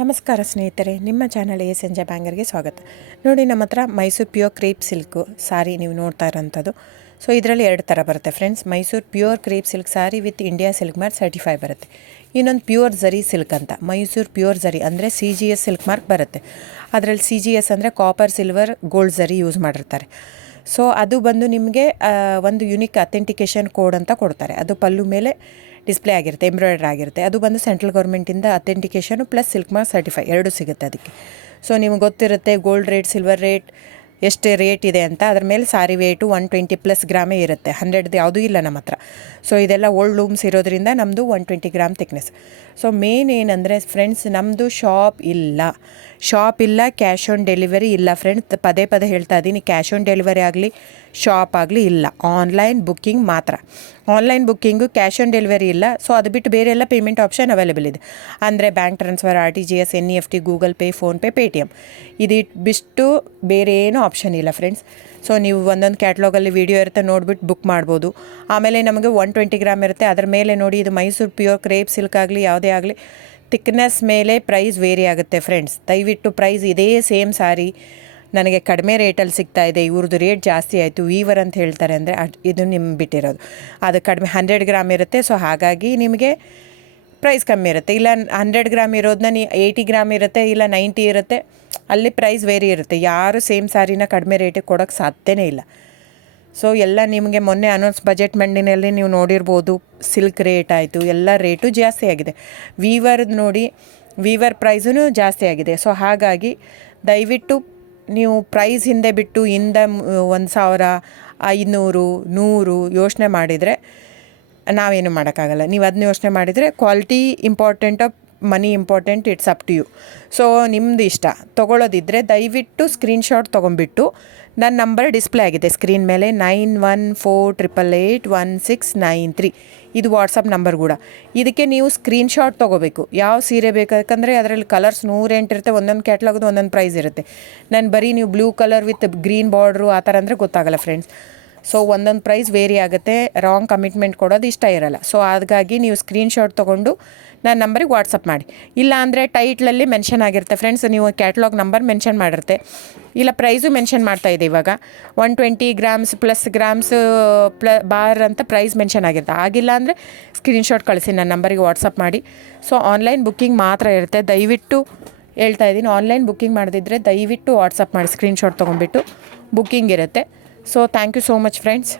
ನಮಸ್ಕಾರ ಸ್ನೇಹಿತರೆ, ನಿಮ್ಮ ಚಾನಲ್ ASNJ ಬ್ಯಾಂಗರ್ಗೆ ಸ್ವಾಗತ. ನೋಡಿ, ನಮ್ಮ ಹತ್ರ ಮೈಸೂರು ಪ್ಯೂರ್ ಕ್ರೇಪ್ ಸಿಲ್ಕ್ ಸಾರಿ ನೀವು ನೋಡ್ತಾ ಇರೋಂಥದ್ದು. ಸೊ ಇದರಲ್ಲಿ ಎರಡು ಥರ ಬರುತ್ತೆ friends. Mysuru pure crepe silk sorry with India silk mark certify ಬರುತ್ತೆ. ಇನ್ನೊಂದು ಪ್ಯೂರ್ ಝರಿ ಸಿಲ್ಕ್ ಅಂತ, ಮೈಸೂರು ಪ್ಯೂರ್ ಝರಿ ಅಂದರೆ CGS ಸಿಲ್ಕ್ ಮಾರ್ಕ್ ಬರುತ್ತೆ. ಅದರಲ್ಲಿ CGS ಅಂದರೆ ಕಾಪರ್, ಸಿಲ್ವರ್, ಗೋಲ್ಡ್ ಝರಿ ಯೂಸ್ ಮಾಡಿರ್ತಾರೆ. ಸೊ ಅದು ಬಂದು ನಿಮಗೆ ಒಂದು ಯುನಿಕ್ ಅಥೆಂಟಿಕೇಷನ್ ಕೋಡ್ ಅಂತ ಕೊಡ್ತಾರೆ. ಅದು ಪಲ್ಲು ಮೇಲೆ ಡಿಸ್ಪ್ಲೇ ಆಗಿರುತ್ತೆ, ಎಂಬ್ರಾಯ್ಡ್ರಿ ಆಗಿರುತ್ತೆ. ಅದು ಬಂದು ಸೆಂಟ್ರಲ್ ಗೌರ್ಮೆಂಟಿಂದ ಅಥೆಂಟಿಕೇಷನು ಪ್ಲಸ್ ಸಿಲ್ಕ್ ಮಾರ್ಕ್ ಸರ್ಟಿಫೈ ಎರಡೂ ಸಿಗುತ್ತೆ ಅದಕ್ಕೆ. ಸೊ ನಿಮಗೆ ಗೊತ್ತಿರುತ್ತೆ ಗೋಲ್ಡ್ ರೇಟ್, ಸಿಲ್ವರ್ ರೇಟ್ ಎಷ್ಟು ರೇಟ್ ಇದೆ ಅಂತ. ಅದ್ರ ಮೇಲೆ ಸಾರಿ ವೇಟು 120+ ಗ್ರಾಮೇ ಇರುತ್ತೆ, 100 ಯಾವುದೂ ಇಲ್ಲ ನಮ್ಮ ಹತ್ರ. ಸೊ ಇದೆಲ್ಲ ಓಲ್ಡ್ ಲೂಮ್ಸ್ ಇರೋದ್ರಿಂದ ನಮ್ಮದು 120 ಗ್ರಾಮ್ ಥಿಕ್ನೆಸ್. ಸೊ ಮೇನ್ ಏನಂದರೆ ಫ್ರೆಂಡ್ಸ್, ನಮ್ಮದು ಶಾಪ್ ಇಲ್ಲ, ಕ್ಯಾಶ್ ಆನ್ ಡೆಲಿವರಿ ಇಲ್ಲ ಫ್ರೆಂಡ್ಸ್. ಪದೇ ಹೇಳ್ತಾ ಇದ್ದೀನಿ, ಕ್ಯಾಶ್ ಆನ್ ಡೆಲಿವರಿ ಆಗಲಿ ಶಾಪ್ ಆಗಲಿ ಇಲ್ಲ, ಆನ್ಲೈನ್ ಬುಕ್ಕಿಂಗ್ ಮಾತ್ರ. Online booking, cash on delivery ಇಲ್ಲ. ಸೊ ಅದು ಬಿಟ್ಟು ಬೇರೆ ಎಲ್ಲ ಪೇಮೆಂಟ್ ಆಪ್ಷನ್ ಅವೈಲೇಬಲ್ ಇದೆ. ಅಂದರೆ bank transfer, RTGS, NEFT, Google Pay, PhonePe, Paytm. ಇದಿಟ್ಟು ಬೇರೆ ಏನೂ ಆಪ್ಷನ್ ಇಲ್ಲ ಫ್ರೆಂಡ್ಸ್. ಸೊ ನೀವು ಒಂದೊಂದು ಕ್ಯಾಟ್ಲಾಗಲ್ಲಿ ವೀಡಿಯೋ ಇರುತ್ತೆ, ನೋಡಿಬಿಟ್ಟು ಬುಕ್ ಮಾಡ್ಬೋದು. ಆಮೇಲೆ ನಮಗೆ 120 ಗ್ರಾಮ್ ಇರುತ್ತೆ. ಅದರ ಮೇಲೆ ನೋಡಿ, ಇದು ಮೈಸೂರು ಪ್ಯೂರ್ ಕ್ರೇಪ್ ಸಿಲ್ಕ್ ಆಗಲಿ ಯಾವುದೇ ಆಗಲಿ ಥಿಕ್ನೆಸ್ ಮೇಲೆ ಪ್ರೈಸ್ ವೇರಿ ಆಗುತ್ತೆ ಫ್ರೆಂಡ್ಸ್. ದಯವಿಟ್ಟು ಪ್ರೈಸ್ ಇದೇ ಸೇಮ್ ಸಾರಿ ನನಗೆ ಕಡಿಮೆ ರೇಟಲ್ಲಿ ಸಿಗ್ತಾ ಇದೆ, ಇವ್ರದ್ದು ರೇಟ್ ಜಾಸ್ತಿ ಆಯಿತು ವೀವರ್ ಅಂತ ಹೇಳ್ತಾರೆ ಅಂದರೆ ಇದು ನಿಮ್ಗೆ ಬಿಟ್ಟಿರೋದು. ಅದು ಕಡಿಮೆ 100 ಗ್ರಾಮ್ ಇರುತ್ತೆ. ಸೊ ಹಾಗಾಗಿ ನಿಮಗೆ ಪ್ರೈಸ್ ಕಮ್ಮಿ ಇರುತ್ತೆ. ಇಲ್ಲ 100 ಗ್ರಾಮ್ ಇರೋದನ್ನ 80 ಗ್ರಾಮ್ ಇರುತ್ತೆ, ಇಲ್ಲ 90 ಇರುತ್ತೆ. ಅಲ್ಲಿ ಪ್ರೈಸ್ ವೇರಿ ಇರುತ್ತೆ. ಯಾರು ಸೇಮ್ ಸಾರಿನ ಕಡಿಮೆ ರೇಟಿಗೆ ಕೊಡೋಕ್ಕೆ ಸಾಧ್ಯನೇ ಇಲ್ಲ. ಸೊ ಎಲ್ಲ ನಿಮಗೆ ಮೊನ್ನೆ ಅನೌನ್ಸ್ ಬಜೆಟ್ ಮಂಡಿನಲ್ಲಿ ನೀವು ನೋಡಿರ್ಬೋದು, ಸಿಲ್ಕ್ ರೇಟ್ ಆಯಿತು, ಎಲ್ಲ ರೇಟು ಜಾಸ್ತಿ ಆಗಿದೆ. ವೀವರ್ದು ನೋಡಿ, ವೀವರ್ ಪ್ರೈಸೂ ಜಾಸ್ತಿ ಆಗಿದೆ. ಸೊ ಹಾಗಾಗಿ ದಯವಿಟ್ಟು ನೀವು ಪ್ರೈಸ್ ಹಿಂದೆ ಬಿಟ್ಟು 1,000, 500, 100 ಯೋಚನೆ ಮಾಡಿದರೆ ನಾವೇನು ಮಾಡೋಕ್ಕಾಗಲ್ಲ. ನೀವು ಅದನ್ನ ಯೋಚನೆ ಮಾಡಿದರೆ ಕ್ವಾಲಿಟಿ ಇಂಪಾರ್ಟೆಂಟೋ money important, it's up to you. So ನಿಮ್ಮದು ಇಷ್ಟ. ತೊಗೊಳ್ಳೋದಿದ್ದರೆ ದಯವಿಟ್ಟು ಸ್ಕ್ರೀನ್ಶಾಟ್ ತೊಗೊಂಬಿಟ್ಟು, ನನ್ನ ನಂಬರ್ ಡಿಸ್ಪ್ಲೇ ಆಗಿದೆ ಸ್ಕ್ರೀನ್ ಮೇಲೆ, 9148881693. ಇದು ವಾಟ್ಸಪ್ ನಂಬರ್ ಕೂಡ. ಇದಕ್ಕೆ ನೀವು ಸ್ಕ್ರೀನ್ಶಾಟ್ ತೊಗೋಬೇಕು. ಯಾವ ಸೀರೆ ಬೇಕಂದರೆ ಅದರಲ್ಲಿ ಕಲರ್ಸ್ 108 ಇರುತ್ತೆ. ಒಂದೊಂದು ಕ್ಯಾಟ್ಲಾಗದು ಒಂದೊಂದು ಪ್ರೈಸ್ ಇರುತ್ತೆ. ನಾನು ಬರೀ ನೀವು blue colour with green border ಆ ಥರ ಅಂದರೆ ಗೊತ್ತಾಗಲ್ಲ ಫ್ರೆಂಡ್ಸ್. ಸೊ ಒಂದೊಂದು ಪ್ರೈಸ್ ವೇರಿ ಆಗುತ್ತೆ. ರಾಂಗ್ ಕಮಿಟ್ಮೆಂಟ್ ಕೊಡೋದು ಇಷ್ಟ ಇರಲ್ಲ. ಸೊ ಹಾಗಾಗಿ ನೀವು ಸ್ಕ್ರೀನ್ಶಾಟ್ ತೊಗೊಂಡು ನನ್ನ ನಂಬರಿಗೆ ವಾಟ್ಸಪ್ ಮಾಡಿ. ಇಲ್ಲ ಅಂದರೆ ಟೈಟ್ಲಲ್ಲಿ ಮೆನ್ಷನ್ ಆಗಿರುತ್ತೆ ಫ್ರೆಂಡ್ಸ್, ನೀವು ಕ್ಯಾಟ್ಲಾಗ್ ನಂಬರ್ ಮೆನ್ಷನ್ ಮಾಡಿರುತ್ತೆ. ಇಲ್ಲ ಪ್ರೈಸು ಮೆನ್ಷನ್ ಮಾಡ್ತಾಯಿದೆ ಇವಾಗ, 120 ಗ್ರಾಮ್ಸ್ ಪ್ಲಸ್ ಗ್ರಾಮ್ಸ್ ಬಾರ್ ಅಂತ ಪ್ರೈಸ್ ಮೆನ್ಷನ್ ಆಗಿರುತ್ತೆ. ಆಗಿಲ್ಲ ಅಂದರೆ ಸ್ಕ್ರೀನ್ಶಾಟ್ ಕಳಿಸಿ, ನನ್ನ ನಂಬರಿಗೆ ವಾಟ್ಸಪ್ ಮಾಡಿ. ಸೊ ಆನ್ಲೈನ್ ಬುಕ್ಕಿಂಗ್ ಮಾತ್ರ ಇರುತ್ತೆ. ದಯವಿಟ್ಟು ಹೇಳ್ತಾ ಇದ್ದೀನಿ, ಆನ್ಲೈನ್ ಬುಕ್ಕಿಂಗ್ ಮಾಡದಿದ್ದರೆ ದಯವಿಟ್ಟು ವಾಟ್ಸಪ್ ಮಾಡಿ, ಸ್ಕ್ರೀನ್ಶಾಟ್ ತೊಗೊಂಡ್ಬಿಟ್ಟು ಬುಕ್ಕಿಂಗ್ ಇರುತ್ತೆ. So thank you so much friends.